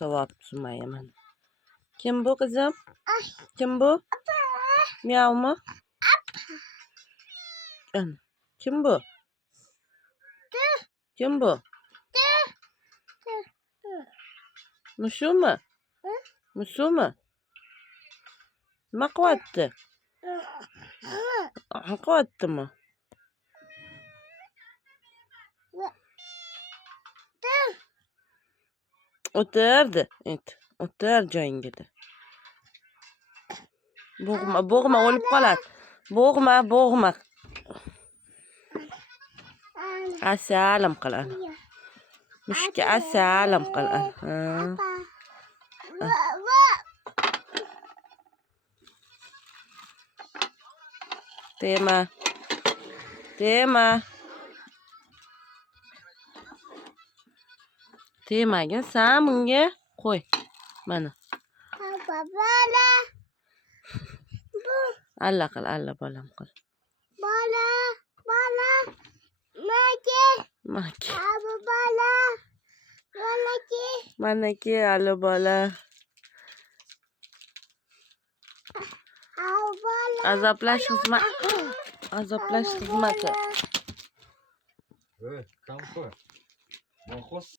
Savob Sumaya mana. Kim bu qizim? Kim bu? Miyavmi? Ana. Kim bu? Kim bu? Mushumi? Mushumi? Nima qilyapti? Qilyaptimi? O'tirdi. O'tir joyingda. Bo'g'ma, o'lib qoladi. Bo'g'ma. Asalim qil ana. Mushukka asalim qil ana. Tema. Temagin sen bunga qo'y. Mana. Alla qil, alla bolam qil. Bola. Maki. Manaki alla bola. Azoblash xizmati. Kampa.